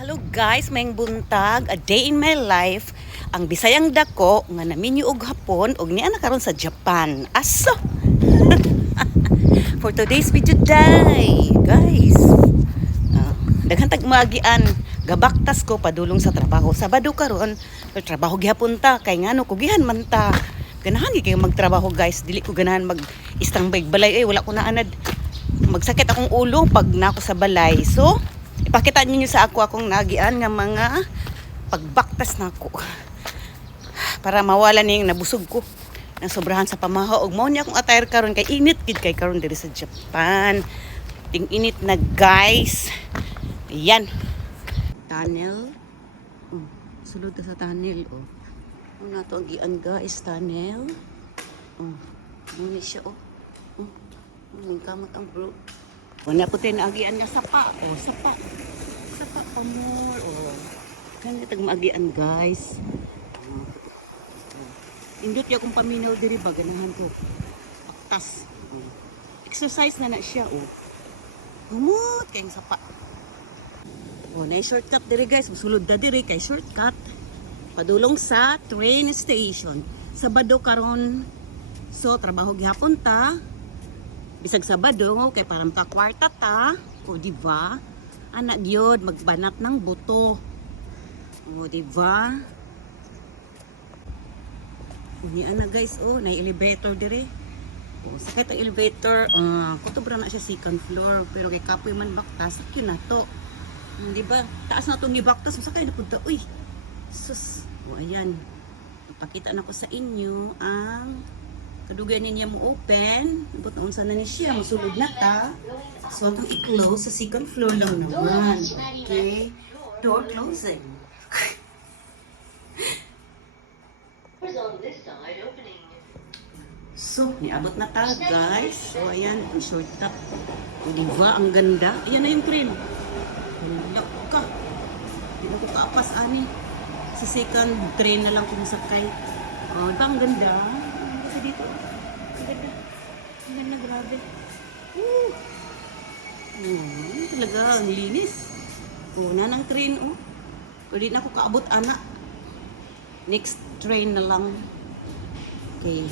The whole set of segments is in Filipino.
Hello guys, mayong buntag, a day in my life. Ang bisayang dako nga naminyo og hapon og niya na karon sa Japan. Aso. For today's video day, guys. Daghan tag maagian, gabaktas ko padulong sa trabaho. Sabado karon, trabaho gihapon ta kay ngano ko gihan man ta. Ganahan gi kay magtrabaho guys, dili ko ganahan mag-standby balay wala ko na anad. Magsakit akong ulo pag nako sa balay. So, ipakita niyo sa akong nagian nga mga pagbaktas nako. Para mawala ning nabusog ko. Nang sobrahan sa pamahaw og mao ni akong attire karon kay init gid kay karon diri sa Japan. Ting init na guys. Ayan. Tunnel. Sulod ta sa tunnel Una to ang gian guys, tunnel. Muna siya kamot ang bro. Wala po tayo naagian nga sapa. Sapa. Sapa pa more. Kanya tag maagian guys. Indot ya kung paminaw diri ba ganahan ko. Aktas. Exercise na siya Humot kayong sapa. Na shortcut diri guys. Musulod na diri kay shortcut. Padulong sa train station. Sabado karon. So trabaho gihapon ta. Bisag Sabado kay parang kwarta ta. Diba? Anak gyud magbanat ng buto. Diba? Ni ana guys na elevator dire. Sakit ang elevator. Kutubra na siya second floor pero kay kapoy man baktas sakyo na to. Diba? Taas na tong gibaktas sakay na punta. Uy. Sus. Ayan. Ipakita na ko sa inyo ang kadugan niya mo open. Ibot na unsa na ni siya. Masulod na ta. So, itong i-close sa second floor lang naman. Okay. Door closing. So, niabot na ta guys. So, ayan. Ang shortcut. Diba? Ang ganda. Ayan na yung train. Hilak ka. Hindi na ko kaapas ani. Sa second train na lang kumusakay. Diba? Ang ganda. Kasi dito. Ang ganda. Ang ganda, grabe. Talaga, ang linis. Na ng train, Pwede na ako kaabot, anak. Next train na lang. Okay.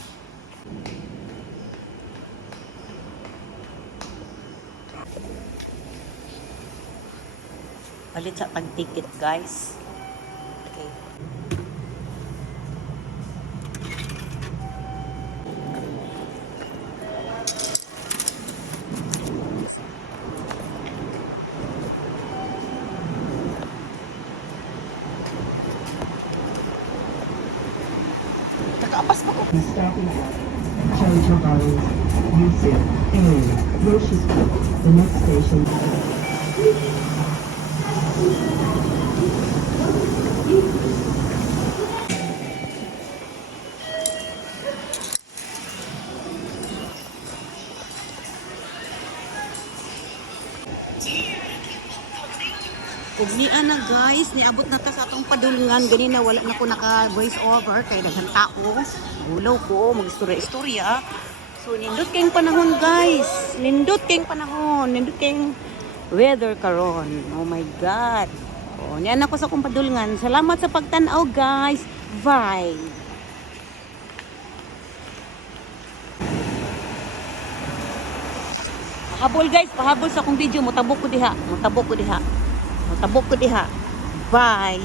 Palit sa pag-ticket, guys. Okay. Nakaapas pa ko. Stopping at Chandrabari, Yusuf, area, Roshis. The next station. Ug niya na guys, niabot na ta sa atong padulungan. Ganina wala na ko naka voice over kay daghan tao. Gulaw ko magistorya-istorya. So nindot kayong panahon guys. Nindot kayong panahon, nindot kayong weather karon. Oh my god. Niya na ko sa akong padulungan. Salamat sa pagtan-aw guys. Bye. Pahabol guys, pahabol sa akong video. Mutabok ko diha. Bye.